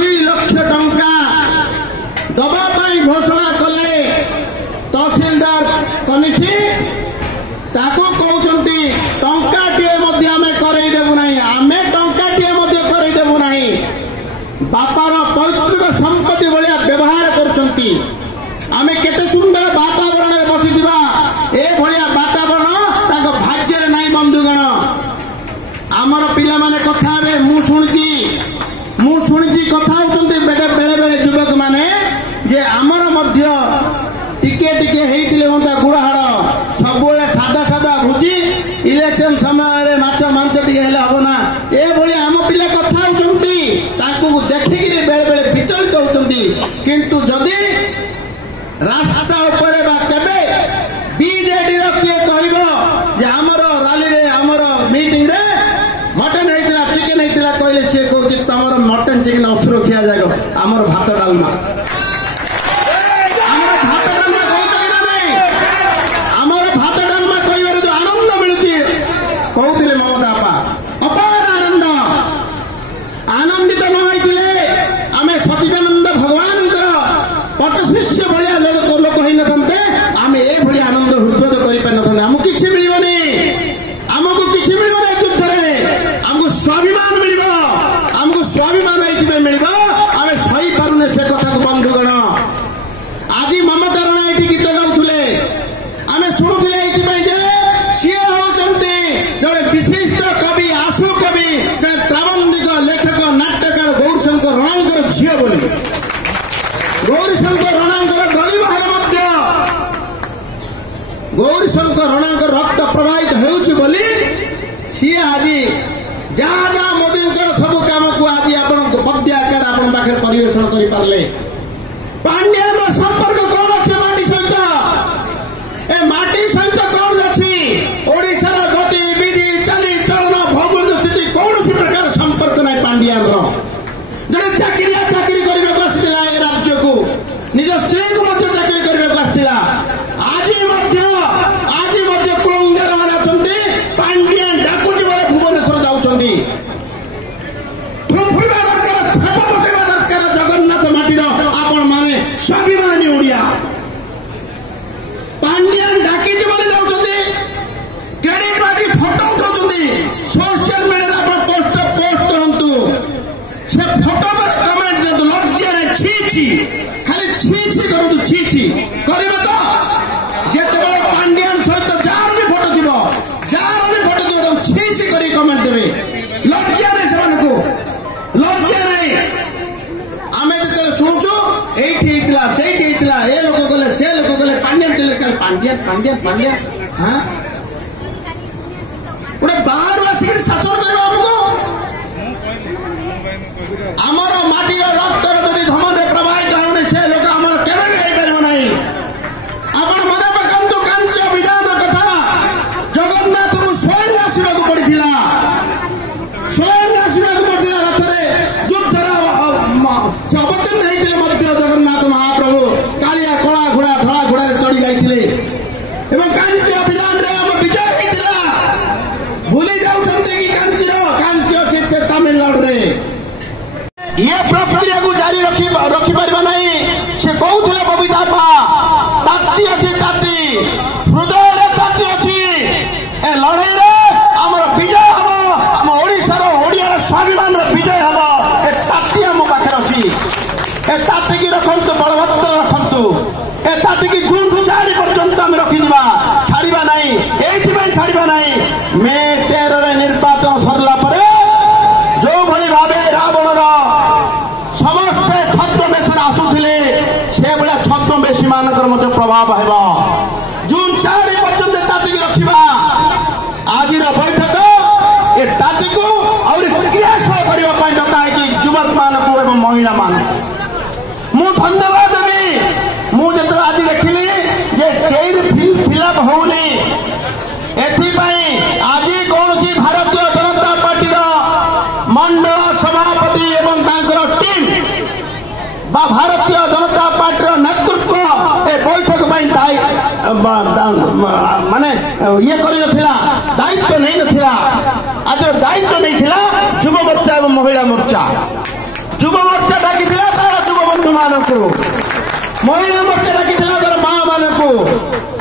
2 लाख टंका दबा घोषणा कले तहसीलदार कनिशी ताको कहते टंकाटे करदेबू ना आम टंकाटे करदेबू ना बापार पैतृक संपत्ति भाया व्यवहार करछंती आमे केते सुंदर वातावरण में बसी ए भलिया वातावरण ताको भाग्य नाई बंधुगण आमर पिला माने कथा बे मु शुणुची कथा होचंती बेटे बेले बेले युवक माने जे आमर मध्य टिके टिके हेइतिले होंता गुड़हाड़ सब सादा सादा भुजी इलेक्शन समय माछ मांस टिके हेले हबना ए भलिया आम पिला कथा होचंती ताको देखिकिरी बेले बेले विचलित होचंती किंतु जदी रास्ता उपरे बा केबे बीजेडी रो के कहबो जे हमर रैली रे हमर मीटिंग रे मटन हेतिला चिकन हेतिला कहले से कहउची तमर मटन चिकन असुर खिया जागो हमर भात डालमा हमर भात डालमा कहउची ना नहीं हमर भात डालमा कहइबार जो आनंद मिलुची कहउतिले ममता अपा अपार आनंद आनंदित न होइतिले आमे सचिदानंद भगवान पट शिष्य भाया लोक हो नते आम ये आनंद हृदय कर आमको किसी मिलनी आमको किसी मिलनी युद्ध आमको स्वाभिमान मिल आमको स्वाभिमान ये मिल आम सही पारुने से कथा को बंधुगण आज ममता राणा ये गीत गाउले आम शुणुले सी होती जड़े विशिष्ट कवि आशु कवि जड़े प्राबंधिक लेखक नाट्यकार गौरशंकर रणांकर झील बोली गौरीशंकर रणांकर गरीब हेले गौरीशंकर रणांकर रक्त प्रवाहित होउछि बोली सी आज जहाँ जहाँ मोदी सब काम को आज आप पद्य आकार आप पाखे परिवेशन कर पारे पांड्यान संपर्क कौन अच्छे माटी सहित ए माटी सहित कौन अच्छी ओडिशार गति विधि चाली चलन भौगोलिक स्थिति कौन प्रकार संपर्क ना पांड्यान जड़े चाकरिया चाकरी करने को आसला ए राज्य को निज स्त्री को चाकरी करने को आसला आज कुलंगार मान अच्छा पांड्यान डाकुची बड़े भुवनेश्वर जाऊँगी फुंफुड़ा दरकार छाप पकेवा दरकार जगन्नाथ माटीर आपण माने स्वाभिमानी ओडिया पांड्यान डाकिची बड़े जाऊँगी क्रेडिट पार्टी फोटो उठाउछंती सोशल मीडिया आप पोस्ट करंतु से फोटो पर कमेंट दिंतु लज्जा रे छी छी खाली छी छी करंतु छी छी करिबे तो जेते बळे पांड्यान सहित जार भी फोटो दिबो तो छी छी करी कमेंट देबे लज्जा रे सेमान को लज्जा रे आमे जेते सुनछु एठी हेतला सेठी हेतला ए लोक गले से लोक गले पांड्यान दिले काल पांड्यान हां उडे बाहर आसी शासन करबो हमको आमर माटीर रक्तर यदि धमने प्रवाहित होने से लोक आमर केवे भी हो पार ना आपण मन पकांतु कांच्य विधान कथा जगन्नाथ को स्वयं आसवा पड़ा रथरे युद्धर से अवतीर्ण होते जगन्नाथ महाप्रभु कालिया कला घोड़ा धला घोड़ा चढ़ी जाते कांच्य विधान विजय होता भूली जाऊँ कि कांच्य अच्छे तमिलनाडु ये प्रक्रिया को जारी रखी पारिबा नहीं से कहूले बबीता पा ताती अच्छी ताती हृदय ताती अच्छी ए लड़ाई रे आमर विजय हम आम ओडिशार ओडियार स्वाभिमान विजय हम ए ताती आम पाखे अच्छी ए ताती की रखंतु बलभद्र रखंतु ए ताती की जून 4 पर्यंत आम रखिबा छाड़िबा नहीं एइथिबा छाड़िबा नहीं मे 13 रे निर्वाचन सरला परे जो भली भाबे रावणर समस्ते छद्मवेश आसुले से भाया छद्मवेशी मानकर प्रभाव है जून 4 पर्यंत ताती रखा आज बैठक ये ताती को और क्रियाशील करने डकाई युवक मानक एवं महिला मान मु धन्यवाद देवी मुझे आज देखिली जे चेयर फिलअप होनी एथिपाई आज कौन भारतीय जनता पार्टी मंडल सभापति एवं टीम बा भारतीय जनता पार्टी नेतृत्व ए बैठक माने ये दायित्व नहीं नथिला आज दायित्व नहीं थिला युव मोर्चा एवं महिला मोर्चा डाक मानू महिला मोर्चा डाकी माँ मानू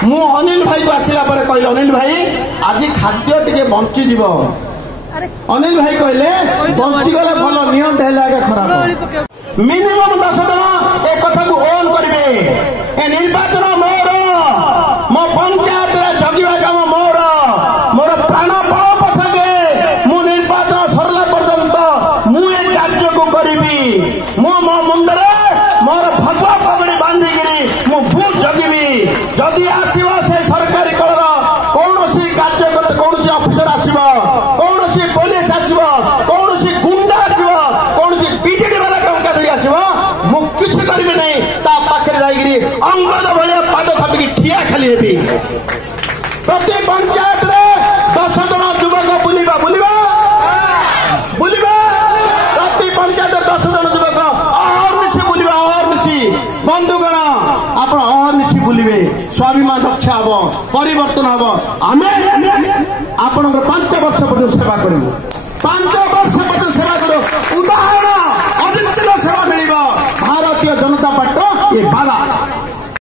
मु अनिल भाई को आसला कहले अनिल भाई आज खाद्य टे बंचीज अनिल भाई कहले बंचीगले भल नियम आगे खराब मिनिमम 10 जन ए कथा को ओन करेंगे ए निर्वाचन मोर मो पंचायत जगिवा काम मोर प्राण बल पछके मु निर्वाचन सरला पर्यंत मु ए कार्य को करी मो मुंडे मोर भगवा पगड़ी बांधिकी मु भूत जगिबी जदि आसव से सरकारी कलर कौन कार्य करते कौन अफिसर आसव कौन पुलिस आसव कौन गुंडा आसव कौन बीजेडी वाला टंका धरी आसव मु किसी करी नहीं ता पाखे जाइए अंगद भाया पाद थापिकी ठिया खाली हेबी प्रति पंचायत रे 10 जन युवक बुलिबा प्रति पंचायत 10 जन युवक अहर्निशी बुलिबा अहर्निशी बंधुगण आप अहर्निशी बुलिबे स्वाभिमान रक्षा हम परिवर्तन हम आम आपण 5 वर्ष पर्यटन सेवा करूँ 5 वर्ष पर्यटन सेवा करूँ उदाहरण अद्वितीय सेवा मिल भारतीय जनता पार्टी ये बाला